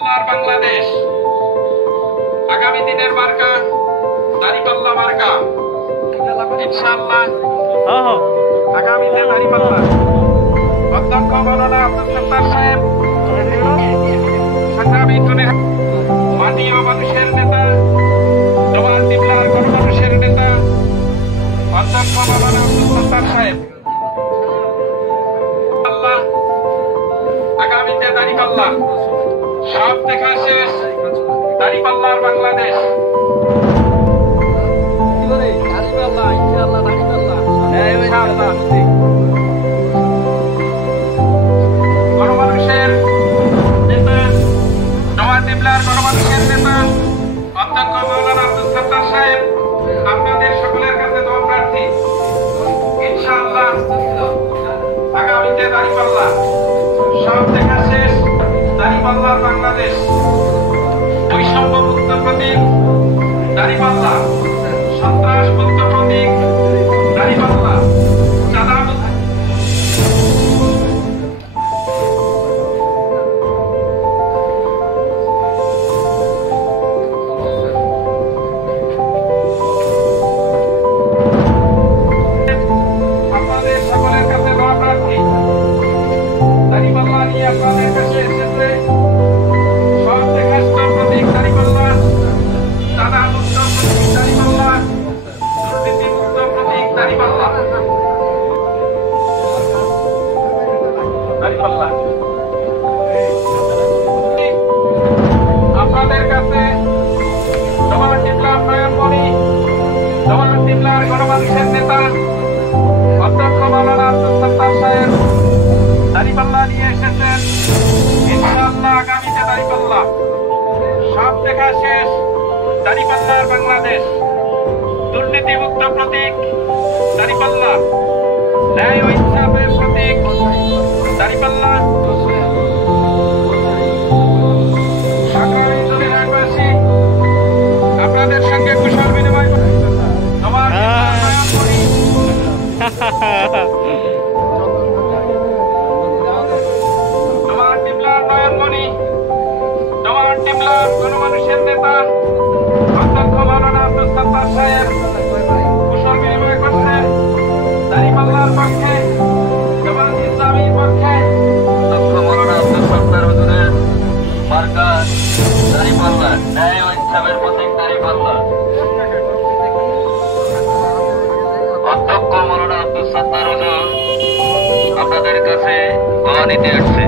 বাংলাদেশ আগামী দিনের মার্কা দাড়িপাল্লা মার্কা ইনশাআল্লাহ। আগামীতে দাড়িপাল্লা অধ্যক্ষ মৌলানা আব্দুল সত্তার সাহেব সংগ্রামী মাটি ও মানুষের নেতা, জওয়ান দিবলার গণমানুষের নেতা অধ্যক্ষ মৌলানা আব্দুল সত্তার সাহেব। আগামীতে দাড়িপাল্লা সব দেখা শেষ, দাড়িপাল্লার বাংলাদেশ। গণমানুষের নেতা, জওয়ান দিবলার গণমানুষের নেতা অধ্যক্ষ মৌলানা আব্দুল সত্তার সাহেব আপনাদের সকলের কাছে দোয়া প্রার্থী। ইনশাআল্লাহ আগামীতে দাড়িপাল্লা সব দেখা শেষ, দাড়িপাল্লার বাংলাদেশ। বৈষম্য মুক্ত প্রতীক দাড়িপাল্লা, সন্ত্রাস মুক্ত প্রতীক দাড়িপাল্লা, চাঁদা মুক্ত। আপনাদের সকলের কাছে দোয়া প্রার্থী। দাড়িপাল্লা নিয়ে আপনাদের কাছে এসেছে সব দেখা প্রতীক দাড়িপাল্লা, চাঁদা মুক্ত প্রতীক দাড়িপাল্লা, দুর্নীতি মুক্ত প্রতীক দাড়িপাল্লা। দাড়িপাল্লা আপনাদের কাছে জওয়ান দিবলার নয়নমণি, জওয়ান দিবলার গণমানুষের নেতা অধ্যক্ষ মৌলানা আব্দুল সত্তার সাহেব দাড়িপাল্লা নিয়ে এসেছেন। ইনশাআল্লাহ আগামীতে দাড়িপাল্লা সব দেখা শেষ, দাড়িপাল্লার বাংলাদেশ। দুর্নীতি মুক্ত প্রতীক দাড়িপাল্লা, ন্যায় ও ইনসাফের প্রতীক দাড়িপাল্লা। সংগ্রামী জনগণবাসী, আপনাদের সঙ্গে কুশল বিনিময় আমার নয়নমণি নয়নমণি, জওয়ান দিবলার গণমানুষের নেতা অধ্যক্ষ মৌলানা আব্দুল সত্তার সাহেব কুশল বিনিময় করছেন দাড়িপাল্লার পক্ষে, জওয়ান ইসলামীর পক্ষে। অধ্যক্ষ মৌলানা আব্দুল সত্তার হুজুরের মার্কা দাড়িপাল্লা, ন্যায় ও ইনসাফের প্রতীক দাড়িপাল্লা। অধ্যক্ষ মৌলানা আব্দুল সত্তার হুজুর আপনাদের কাছে দোয়া নিতে আসছে।